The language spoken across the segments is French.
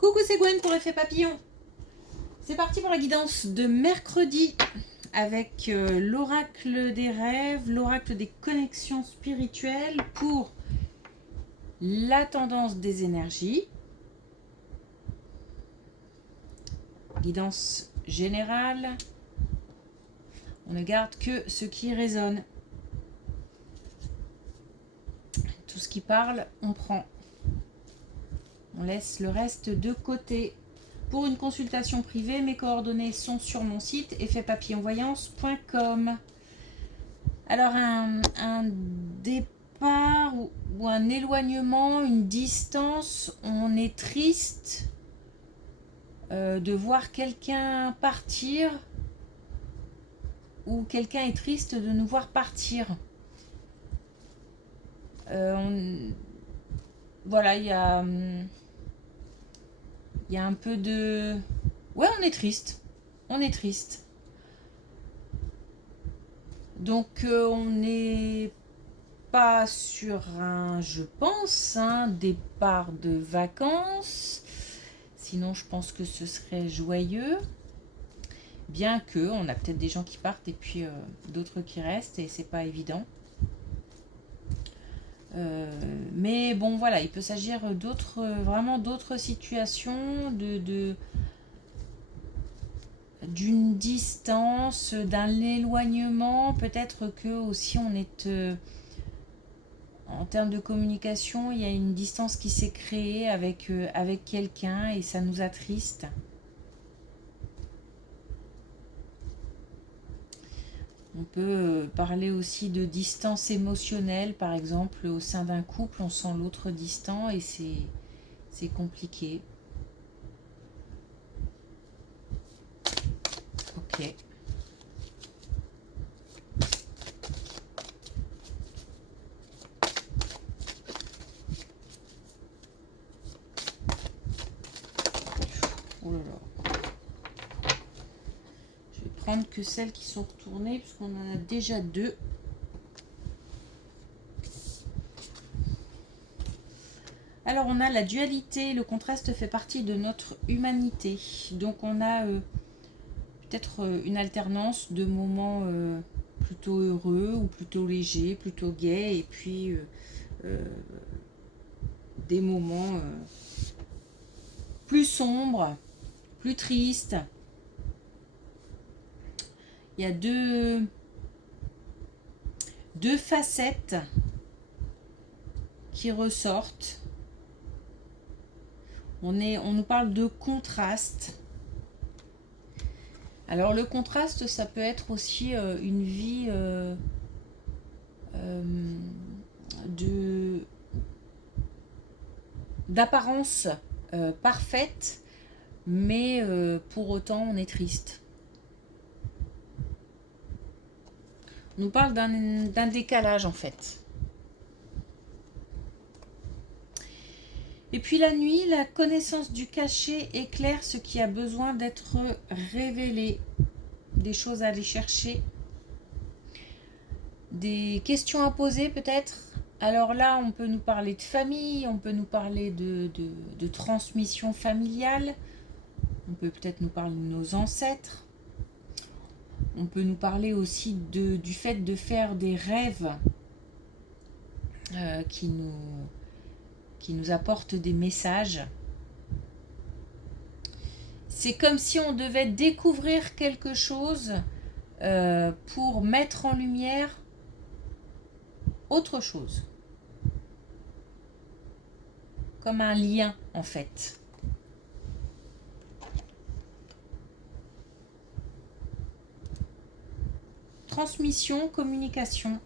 Coucou, c'est Gwen pour Effet Papillon. C'est parti pour la guidance de mercredi avec l'oracle des rêves, l'oracle des connexions spirituelles pour la tendance des énergies. Guidance générale. On ne garde que ce qui résonne. Tout ce qui parle, on prend. On laisse le reste de côté. Pour une consultation privée, mes coordonnées sont sur mon site effetpapillonvoyance.com. Alors un départ ou un éloignement, une distance, on est triste de voir quelqu'un partir ou quelqu'un est triste de nous voir partir. Voilà, il y a un peu de... Ouais, on est triste. On est triste. Donc, on n'est pas sur un, je pense, un départ de vacances. Sinon, je pense que ce serait joyeux. Bien que, on a peut-être des gens qui partent et puis d'autres qui restent et c'est pas évident. Mais bon, voilà, il peut s'agir d'autres, vraiment d'autres situations, d'une distance, d'un éloignement. Peut-être que aussi on est en termes de communication, il y a une distance qui s'est créée avec quelqu'un et ça nous attriste. On peut parler aussi de distance émotionnelle, par exemple, au sein d'un couple, on sent l'autre distant et c'est compliqué. Ok. Oh là là. Je vais prendre que celles qui sont retournées, puisqu'on en a déjà deux. Alors on a la dualité, le contraste fait partie de notre humanité. Donc on a peut-être une alternance de moments plutôt heureux ou plutôt légers, plutôt gais, et puis des moments plus sombres, plus tristes. Il y a deux facettes qui ressortent. On nous parle de contraste. Alors le contraste, ça peut être aussi une vie d'apparence parfaite, mais pour autant on est triste. On nous parle d'un décalage en fait. Et puis la nuit, la connaissance du caché éclaire ce qui a besoin d'être révélé. Des choses à aller chercher. Des questions à poser peut-être. Alors là, on peut nous parler de famille, on peut nous parler de transmission familiale. On peut peut-être nous parler de nos ancêtres. On peut nous parler aussi du fait de faire des rêves qui nous apportent des messages. C'est comme si on devait découvrir quelque chose pour mettre en lumière autre chose. Comme un lien en fait. Transmission, communication.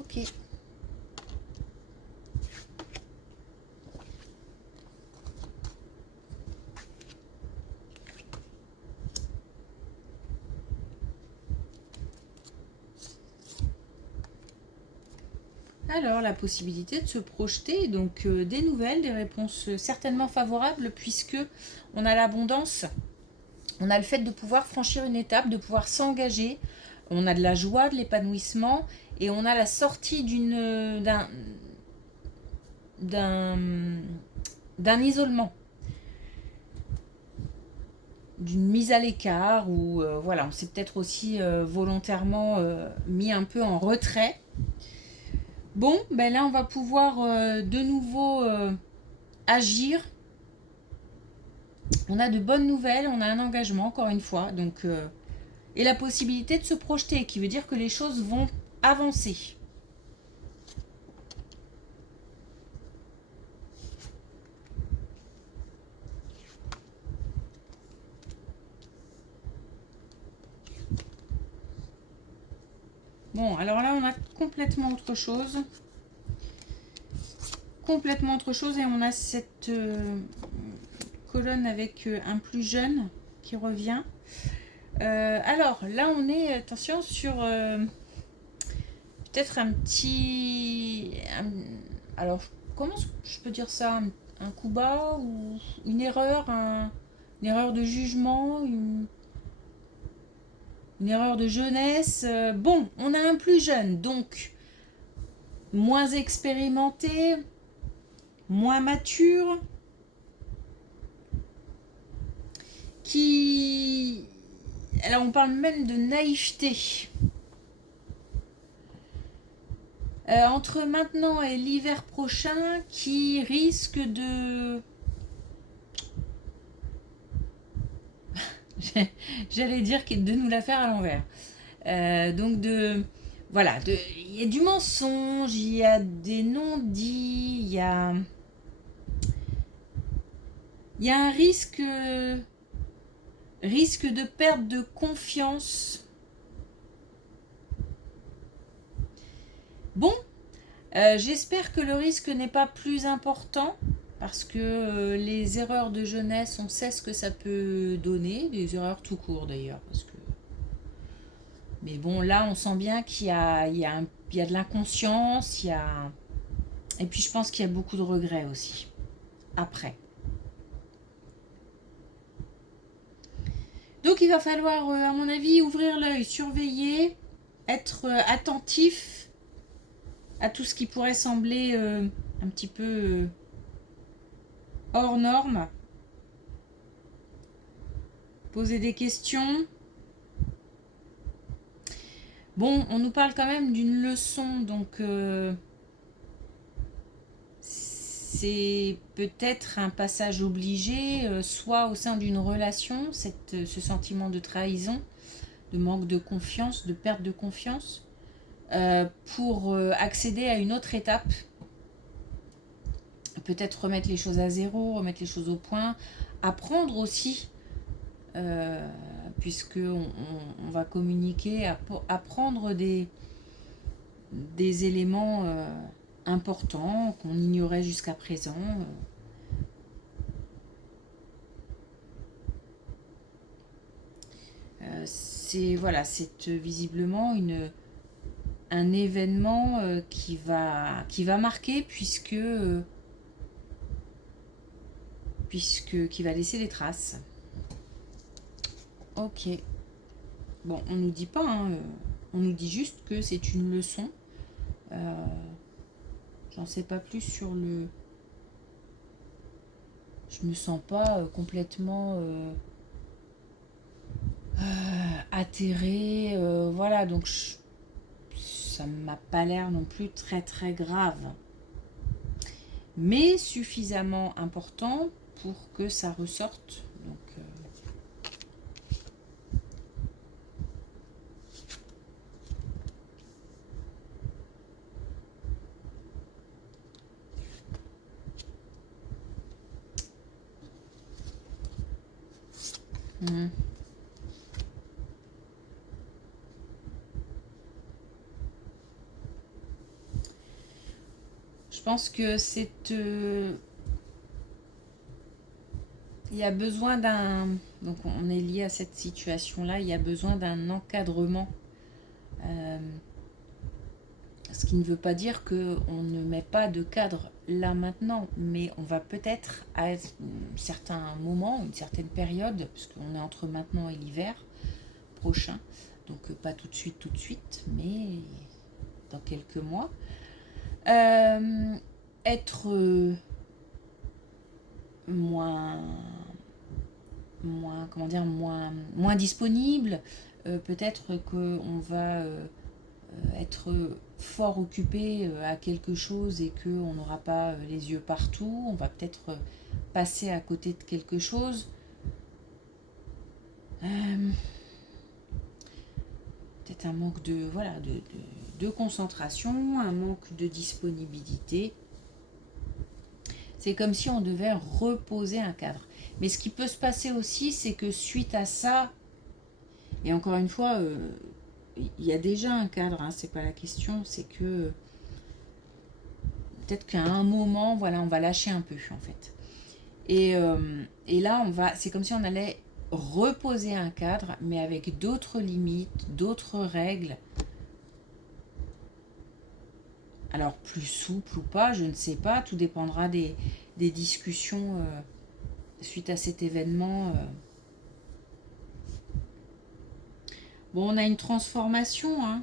Ok. Alors, la possibilité de se projeter, donc des nouvelles, des réponses certainement favorables, puisque on a l'abondance, on a le fait de pouvoir franchir une étape, de pouvoir s'engager, on a de la joie, de l'épanouissement, et on a la sortie d'un isolement, d'une mise à l'écart, ou voilà, on s'est peut-être aussi volontairement mis un peu en retrait. Bon, ben là on va pouvoir de nouveau agir. On a de bonnes nouvelles, on a un engagement encore une fois, donc et la possibilité de se projeter, qui veut dire que les choses vont avancer. Bon, alors là, on a complètement autre chose. Complètement autre chose. Et on a cette colonne avec un plus jeune qui revient. Alors, là, on est, attention, sur peut-être un petit... alors, comment je peux dire ça, un coup bas ou une erreur, une erreur de jugement, une erreur de jeunesse. Bon, on a un plus jeune, donc moins expérimenté, moins mature, qui... Alors on parle même de naïveté. Entre maintenant et l'hiver prochain, qui risque de... J'allais dire de nous la faire à l'envers. Donc de... Voilà, il y a du mensonge, il y a des non-dits, il y a un risque de perte de confiance. Bon, j'espère que le risque n'est pas plus important, parce que les erreurs de jeunesse, on sait ce que ça peut donner, des erreurs tout court d'ailleurs. Mais bon, là, on sent bien qu'il y a de l'inconscience, et puis je pense qu'il y a beaucoup de regrets aussi, après. Donc il va falloir, à mon avis, ouvrir l'œil, surveiller, être attentif à tout ce qui pourrait sembler un petit peu hors norme. Poser des questions. Bon, on nous parle quand même d'une leçon, donc c'est peut-être un passage obligé, soit au sein d'une relation, ce sentiment de trahison, de manque de confiance, de perte de confiance, pour accéder à une autre étape. Peut-être remettre les choses à zéro, remettre les choses au point, apprendre aussi, puisque on va communiquer, apprendre des éléments importants qu'on ignorait jusqu'à présent. C'est voilà, c'est visiblement un événement qui va marquer, puisque qui va laisser des traces. Ok. Bon, on nous dit pas, hein, on nous dit juste que c'est une leçon. J'en sais pas plus sur le... Je me sens pas complètement atterrée. Voilà, donc ça m'a pas l'air non plus très très grave. Mais suffisamment important pour que ça ressorte. Donc... Je pense que c'est... il y a besoin d'un... Donc on est lié à cette situation-là, il y a besoin d'un encadrement. Ce qui ne veut pas dire qu'on ne met pas de cadre là maintenant, mais on va peut-être à un certain moment, une certaine période, puisqu'on est entre maintenant et l'hiver prochain, donc pas tout de suite, mais dans quelques mois, être moins, comment dire, moins disponible. Peut-être qu'on va être fort occupé à quelque chose et qu'on n'aura pas les yeux partout. On va peut-être passer à côté de quelque chose. Peut-être un manque de concentration, un manque de disponibilité. C'est comme si on devait reposer un cadre. Mais ce qui peut se passer aussi, c'est que suite à ça, et encore une fois, il y a déjà un cadre, hein, c'est pas la question, c'est que peut-être qu'à un moment, voilà, on va lâcher un peu en fait. Et là, c'est comme si on allait reposer un cadre, mais avec d'autres limites, d'autres règles. Alors plus souple ou pas, je ne sais pas, tout dépendra des discussions suite à cet événement. Bon, on a une transformation, hein.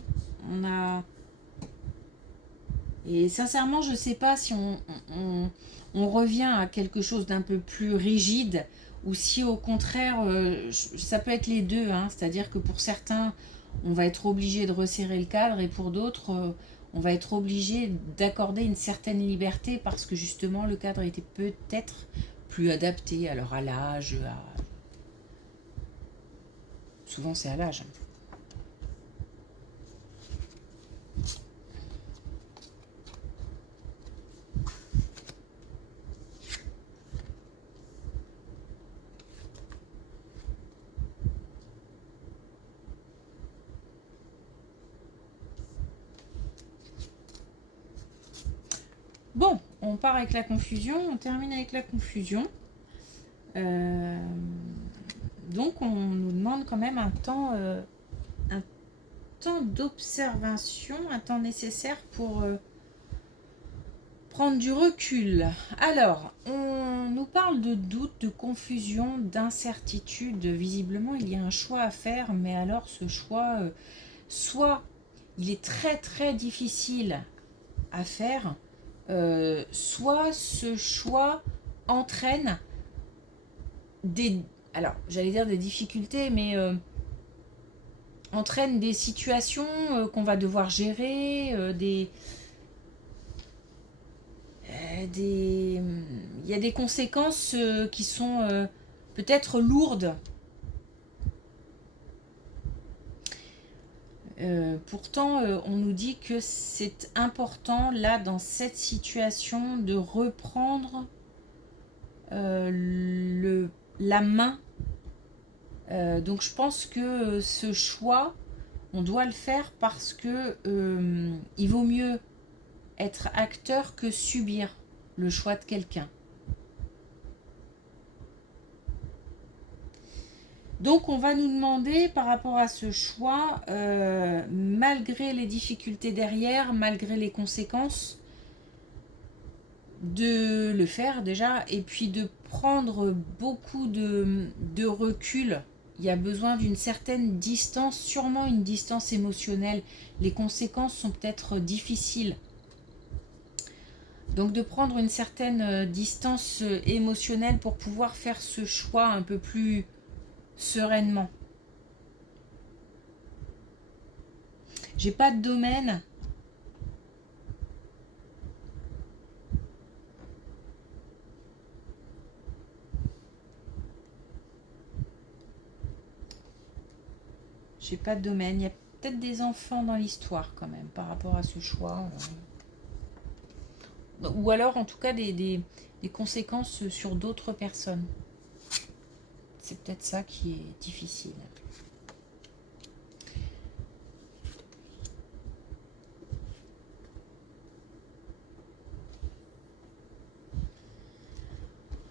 Et sincèrement, je ne sais pas si on revient à quelque chose d'un peu plus rigide ou si au contraire, ça peut être les deux, hein. C'est-à-dire que pour certains, on va être obligé de resserrer le cadre et pour d'autres, on va être obligé d'accorder une certaine liberté parce que justement le cadre était peut-être plus adapté alors à l'âge. Souvent c'est à l'âge. Bon, on part avec la confusion, on termine avec la confusion. Donc on nous demande quand même un temps d'observation, un temps nécessaire pour prendre du recul. Alors, on nous parle de doute, de confusion, d'incertitude. Visiblement, il y a un choix à faire, mais alors ce choix, soit il est très très difficile à faire, soit ce choix entraîne alors j'allais dire des difficultés, mais entraîne des situations qu'on va devoir gérer, il y a des conséquences qui sont peut-être lourdes. Pourtant, on nous dit que c'est important, là, dans cette situation, de reprendre la main. Donc, je pense que ce choix, on doit le faire parce que il vaut mieux être acteur que subir le choix de quelqu'un. Donc on va nous demander par rapport à ce choix, malgré les difficultés derrière, malgré les conséquences, de le faire déjà et puis de prendre beaucoup de recul. Il y a besoin d'une certaine distance, sûrement une distance émotionnelle. Les conséquences sont peut-être difficiles. Donc de prendre une certaine distance émotionnelle pour pouvoir faire ce choix un peu plus sereinement. J'ai pas de domaine. J'ai pas de domaine. Il y a peut-être des enfants dans l'histoire quand même par rapport à ce choix. Ou alors en tout cas des conséquences sur d'autres personnes. C'est peut-être ça qui est difficile.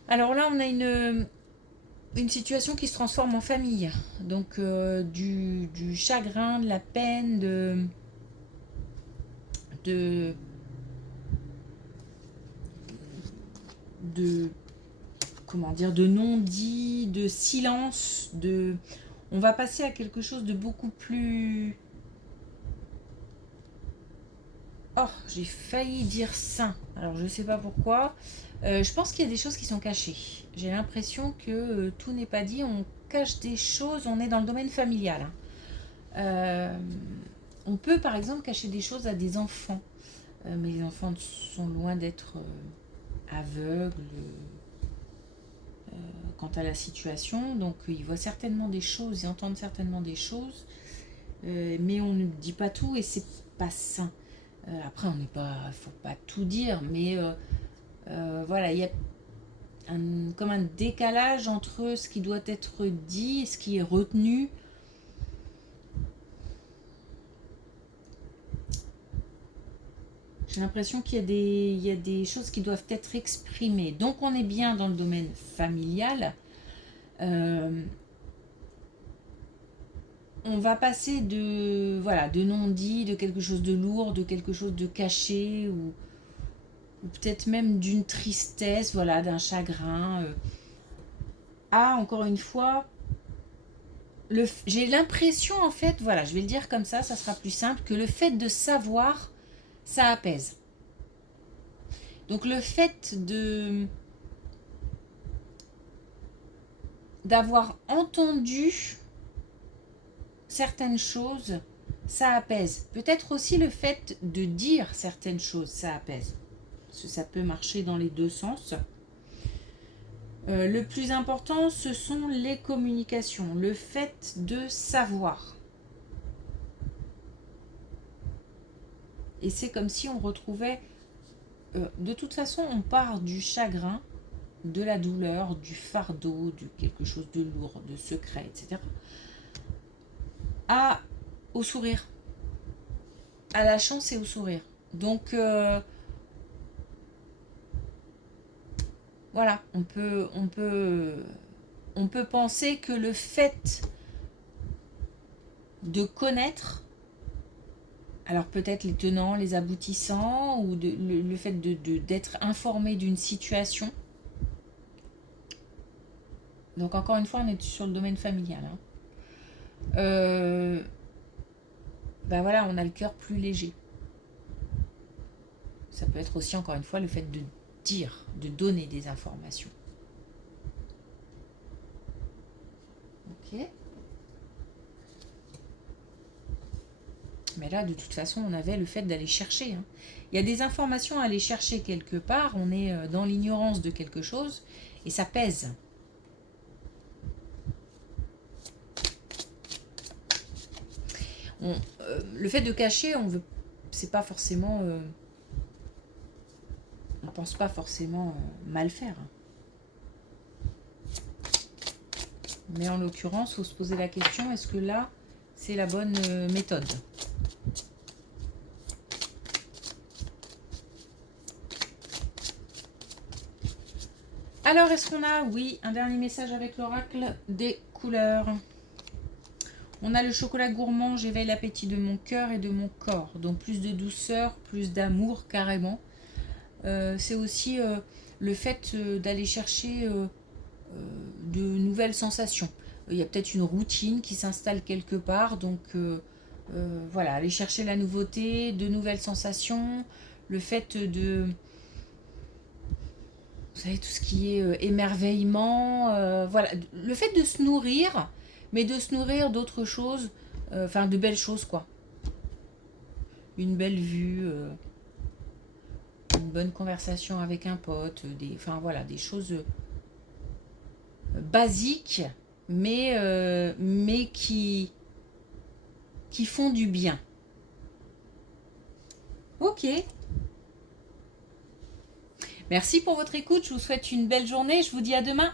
Alors là, on a une situation qui se transforme en famille. Donc du chagrin, de la peine, de comment dire, de non-dit, de silence, on va passer à quelque chose de beaucoup plus... Oh, Oh, j'ai failli dire sain. Alors, je sais pas pourquoi. Je pense qu'il y a des choses qui sont cachées. J'ai l'impression que tout n'est pas dit. On cache des choses. On est dans le domaine familial, hein. On peut, par exemple, cacher des choses à des enfants. Mais les enfants sont loin d'être aveugles quant à la situation. Donc, ils voient certainement des choses, ils entendent certainement des choses. Mais on ne dit pas tout et c'est pas sain. Après, on n'est pas, faut pas tout dire, mais voilà, il y a comme un décalage entre ce qui doit être dit et ce qui est retenu. J'ai l'impression qu'il y a des choses qui doivent être exprimées. Donc, on est bien dans le domaine familial. On va passer de non-dit, de quelque chose de lourd, de quelque chose de caché, ou peut-être même d'une tristesse, voilà, d'un chagrin, à, encore une fois, j'ai l'impression, en fait, voilà, je vais le dire comme ça sera plus simple, que le fait de savoir, ça apaise. Donc le fait d'avoir entendu certaines choses, ça apaise. Peut-être aussi le fait de dire certaines choses, ça apaise. Parce que ça peut marcher dans les deux sens. Le plus important, ce sont les communications, le fait de savoir. Et c'est comme si on retrouvait... de toute façon, on part du chagrin, de la douleur, du fardeau, de quelque chose de lourd, de secret, etc. Au sourire, à la chance et au sourire. Donc voilà, on peut penser que le fait de connaître, alors peut-être les tenants, les aboutissants, ou le fait d'être informé d'une situation. Donc encore une fois, on est sur le domaine familial, hein. Ben voilà, on a le cœur plus léger. Ça peut être aussi, encore une fois, le fait de dire, de donner des informations. Ok. Mais là, de toute façon, on avait le fait d'aller chercher, hein. Il y a des informations à aller chercher quelque part, on est dans l'ignorance de quelque chose, et ça pèse. Le fait de cacher, c'est pas forcément, on pense pas forcément mal faire. Mais en l'occurrence, il faut se poser la question, est-ce que là, c'est la bonne méthode? Alors, est-ce qu'on a, oui, un dernier message avec l'oracle des couleurs? On a le chocolat gourmand, j'éveille l'appétit de mon cœur et de mon corps. Donc plus de douceur, plus d'amour carrément. C'est aussi le fait d'aller chercher de nouvelles sensations. Il y a peut-être une routine qui s'installe quelque part. Donc voilà, aller chercher la nouveauté, de nouvelles sensations. Le fait de... Vous savez, tout ce qui est émerveillement. Voilà, le fait de se nourrir... mais de se nourrir d'autres choses, enfin de belles choses quoi. Une belle vue, une bonne conversation avec un pote, enfin voilà, des choses basiques, mais qui font du bien. Ok. Merci pour votre écoute, je vous souhaite une belle journée, je vous dis à demain.